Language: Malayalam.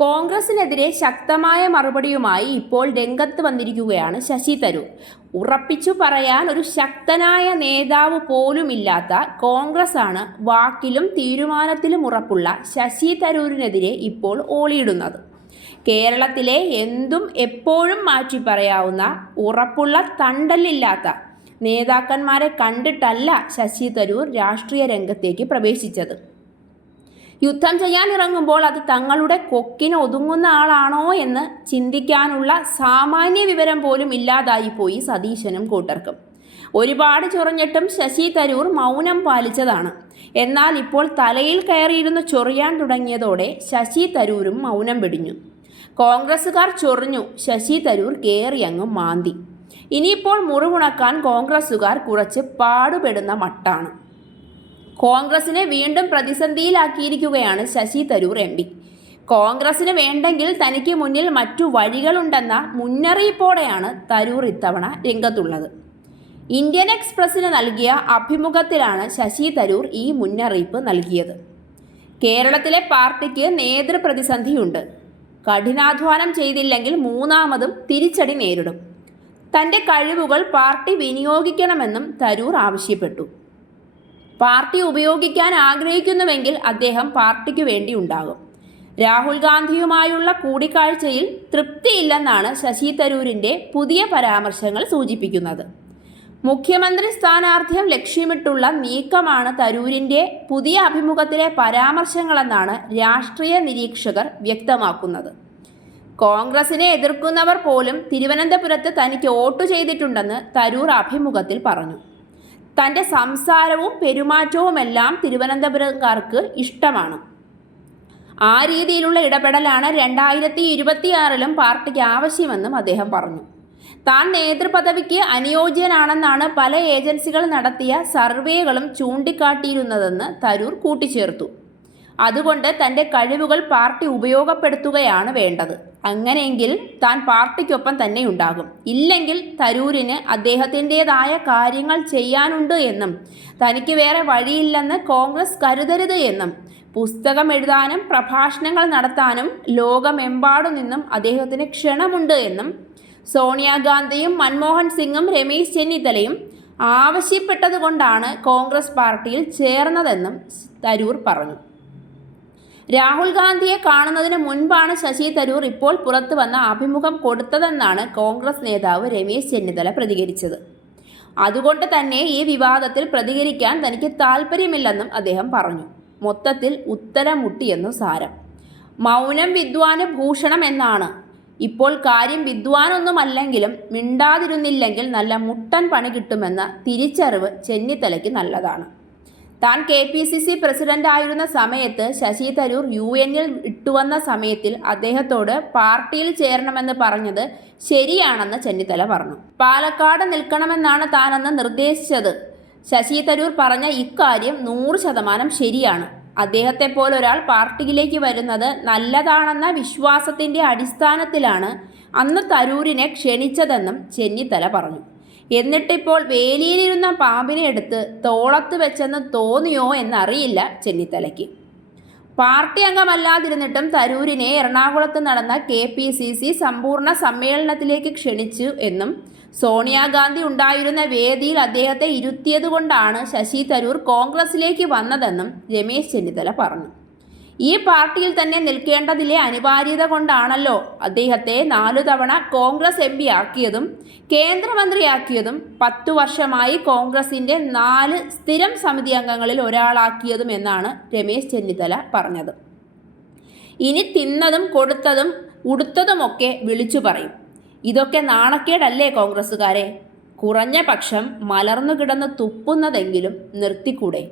കോൺഗ്രസിനെതിരെ ശക്തമായ മറുപടിയുമായി ഇപ്പോൾ രംഗത്ത് വന്നിരിക്കുകയാണ് ശശി തരൂർ. ഉറപ്പിച്ചു പറയാൻ ഒരു ശക്തനായ നേതാവ് പോലുമില്ലാത്ത കോൺഗ്രസാണ് വാക്കിലും തീരുമാനത്തിലും ഉറപ്പുള്ള ശശി തരൂരിനെതിരെ ഇപ്പോൾ ഓളിയിടുന്നത്. കേരളത്തിലെ എന്തും എപ്പോഴും മാറ്റി പറയാവുന്ന ഉറപ്പുള്ള തണ്ടല്ലില്ലാത്ത നേതാക്കന്മാരെ കണ്ടിട്ടല്ല ശശി തരൂർ രാഷ്ട്രീയ രംഗത്തേക്ക് പ്രവേശിച്ചത്. യുദ്ധം ചെയ്യാൻ ഇറങ്ങുമ്പോൾ അത് തങ്ങളുടെ കൊക്കിന് ഒതുങ്ങുന്ന ആളാണോ എന്ന് ചിന്തിക്കാനുള്ള സാമാന്യ വിവരം പോലും ഇല്ലാതായിപ്പോയി സതീശനും കൂട്ടർക്കും. ഒരുപാട് ചൊറിഞ്ഞിട്ടും ശശി തരൂർ മൗനം പാലിച്ചതാണ്. എന്നാൽ ഇപ്പോൾ തലയിൽ കയറിയിരുന്ന് ചൊറിയാൻ തുടങ്ങിയതോടെ ശശി തരൂരും മൗനം വെടിഞ്ഞു. കോൺഗ്രസുകാർ ചൊറിഞ്ഞു, ശശി തരൂർ കേറിയങ്ങ് മാന്തി. ഇനിയിപ്പോൾ മുറിവുണക്കാൻ കോൺഗ്രസുകാർ കുറച്ച് പാടുപെടുന്ന മട്ടാണ്. കോൺഗ്രസിനെ വീണ്ടും പ്രതിസന്ധിയിലാക്കിയിരിക്കുകയാണ് ശശി തരൂർ MP. കോൺഗ്രസിന് വേണ്ടെങ്കിൽ തനിക്ക് മുന്നിൽ മറ്റു വഴികളുണ്ടെന്ന മുന്നറിയിപ്പോടെയാണ് തരൂർ ഇത്തവണ രംഗത്തുള്ളത്. ഇന്ത്യൻ എക്സ്പ്രസിന് നൽകിയ അഭിമുഖത്തിലാണ് ശശി തരൂർ ഈ മുന്നറിയിപ്പ് നൽകിയത്. കേരളത്തിലെ പാർട്ടിക്ക് നേതൃപ്രതിസന്ധിയുണ്ട്. കഠിനാധ്വാനം ചെയ്തില്ലെങ്കിൽ മൂന്നാമതും തിരിച്ചടി നേരിടും. തൻ്റെ കഴിവുകൾ പാർട്ടി വിനിയോഗിക്കണമെന്നും തരൂർ ആവശ്യപ്പെട്ടു. പാർട്ടി ഉപയോഗിക്കാൻ ആഗ്രഹിക്കുന്നുവെങ്കിൽ അദ്ദേഹം പാർട്ടിക്ക് വേണ്ടി ഉണ്ടാകും. രാഹുൽ ഗാന്ധിയുമായുള്ള കൂടിക്കാഴ്ചയിൽ തൃപ്തിയില്ലെന്നാണ് ശശി തരൂരിൻ്റെ പുതിയ പരാമർശങ്ങൾ സൂചിപ്പിക്കുന്നത്. മുഖ്യമന്ത്രി സ്ഥാനാർത്ഥ്യം ലക്ഷ്യമിട്ടുള്ള നീക്കമാണ് തരൂരിൻ്റെ പുതിയ അഭിമുഖത്തിലെ പരാമർശങ്ങളെന്നാണ് രാഷ്ട്രീയ നിരീക്ഷകർ വ്യക്തമാക്കുന്നത്. കോൺഗ്രസിനെ എതിർക്കുന്നവർ പോലും തിരുവനന്തപുരത്ത് തനിക്ക് വോട്ട് ചെയ്തിട്ടുണ്ടെന്ന് തരൂർ അഭിമുഖത്തിൽ പറഞ്ഞു. തൻ്റെ സംസാരവും പെരുമാറ്റവുമെല്ലാം തിരുവനന്തപുരംകാർക്ക് ഇഷ്ടമാണ്. ആ രീതിയിലുള്ള ഇടപെടലാണ് 2026 പാർട്ടിക്ക് ആവശ്യമെന്നും അദ്ദേഹം പറഞ്ഞു. താൻ നേതൃപദവിക്ക് അനുയോജ്യനാണെന്നാണ് പല ഏജൻസികൾ നടത്തിയ സർവേകളും ചൂണ്ടിക്കാട്ടിയിരുന്നതെന്ന് തരൂർ കൂട്ടിച്ചേർത്തു. അതുകൊണ്ട് തൻ്റെ കഴിവുകൾ പാർട്ടി ഉപയോഗപ്പെടുത്തുകയാണ് വേണ്ടത്. അങ്ങനെയെങ്കിൽ താൻ പാർട്ടിക്കൊപ്പം തന്നെ ഉണ്ടാകും. ഇല്ലെങ്കിൽ തരൂരിന് അദ്ദേഹത്തിൻ്റെതായ കാര്യങ്ങൾ ചെയ്യാനുണ്ട് എന്നും തനിക്ക് വേറെ വഴിയില്ലെന്ന് കോൺഗ്രസ് കരുതരുത് എന്നും പുസ്തകം എഴുതാനും പ്രഭാഷണങ്ങൾ നടത്താനും ലോകമെമ്പാടു നിന്നും അദ്ദേഹത്തിന് ക്ഷണമുണ്ട് എന്നും സോണിയാഗാന്ധിയും മൻമോഹൻ സിംഗും രമേശ് ചെന്നിത്തലയും ആവശ്യപ്പെട്ടതുകൊണ്ടാണ് കോൺഗ്രസ് പാർട്ടിയിൽ ചേർന്നതെന്നും തരൂർ പറഞ്ഞു. രാഹുൽ ഗാന്ധിയെ കാണുന്നതിന് മുൻപാണ് ശശി തരൂർ ഇപ്പോൾ പുറത്തു വന്ന അഭിമുഖം കൊടുത്തതെന്നാണ് കോൺഗ്രസ് നേതാവ് രമേശ് ചെന്നിത്തല പ്രതികരിച്ചത്. അതുകൊണ്ട് തന്നെ ഈ വിവാദത്തിൽ പ്രതികരിക്കാൻ തനിക്ക് താല്പര്യമില്ലെന്നും അദ്ദേഹം പറഞ്ഞു. മൊത്തത്തിൽ ഉത്തരം മുട്ടിയെന്നു സാരം. മൗനം വിദ്വാന് ഭൂഷണം എന്നാണ്. ഇപ്പോൾ കാര്യം വിദ്വാനൊന്നുമല്ലെങ്കിലും മിണ്ടാതിരുന്നില്ലെങ്കിൽ നല്ല മുട്ടൻ പണി കിട്ടുമെന്ന തിരിച്ചറിവ് ചെന്നിത്തലയ്ക്ക് നല്ലതാണ്. താൻ KPCC പ്രസിഡന്റ് ആയിരുന്ന സമയത്ത് ശശി തരൂർ UN-ൽ ഇട്ടുവന്ന സമയത്തിൽ അദ്ദേഹത്തോട് പാർട്ടിയിൽ ചേരണമെന്ന് പറഞ്ഞത് ശരിയാണെന്ന് ചെന്നിത്തല പറഞ്ഞു. പാലക്കാട് നിൽക്കണമെന്നാണ് താനെന്ന് നിർദ്ദേശിച്ചത്. ശശി തരൂർ പറഞ്ഞ ഇക്കാര്യം 100% ശരിയാണ്. അദ്ദേഹത്തെ പോലൊരാൾ പാർട്ടിയിലേക്ക് വരുന്നത് നല്ലതാണെന്ന വിശ്വാസത്തിൻ്റെ അടിസ്ഥാനത്തിലാണ് അന്ന് തരൂരിനെ ക്ഷണിച്ചതെന്നും ചെന്നിത്തല പറഞ്ഞു. എന്നിട്ടിപ്പോൾ വേലിയിലിരുന്ന പാമ്പിനെ എടുത്ത് തോളത്ത് വെച്ചെന്ന് തോന്നിയോ എന്നറിയില്ല ചെന്നിത്തലയ്ക്ക്. പാർട്ടി അംഗമല്ലാതിരുന്നിട്ടും തരൂരിനെ എറണാകുളത്ത് നടന്ന KPCC സമ്പൂർണ്ണ സമ്മേളനത്തിലേക്ക് ക്ഷണിച്ചു എന്നും സോണിയാഗാന്ധി ഉണ്ടായിരുന്ന വേദിയിൽ അദ്ദേഹത്തെ ഇരുത്തിയതുകൊണ്ടാണ് ശശി തരൂർ കോൺഗ്രസിലേക്ക് വന്നതെന്നും രമേശ് ചെന്നിത്തല പറഞ്ഞു. ഈ പാർട്ടിയിൽ തന്നെ നിൽക്കേണ്ടതിലെ അനിവാര്യത കൊണ്ടാണല്ലോ അദ്ദേഹത്തെ 4 തവണ കോൺഗ്രസ് MP ആക്കിയതും കേന്ദ്രമന്ത്രിയാക്കിയതും 10 വർഷമായി കോൺഗ്രസിൻ്റെ 4 സ്ഥിരം സമിതി അംഗങ്ങളിൽ ഒരാളാക്കിയതും എന്നാണ് രമേശ് ചെന്നിത്തല പറഞ്ഞത്. ഇനി തിന്നതും കൊടുത്തതും ഉടുത്തതുമൊക്കെ വിളിച്ചു പറയും. ഇതൊക്കെ നാണക്കേടല്ലേ കോൺഗ്രസ്സുകാരെ? കുറഞ്ഞ പക്ഷം മലർന്നു കിടന്ന് തുപ്പുന്നതെങ്കിലും നിർത്തിക്കൂടെ?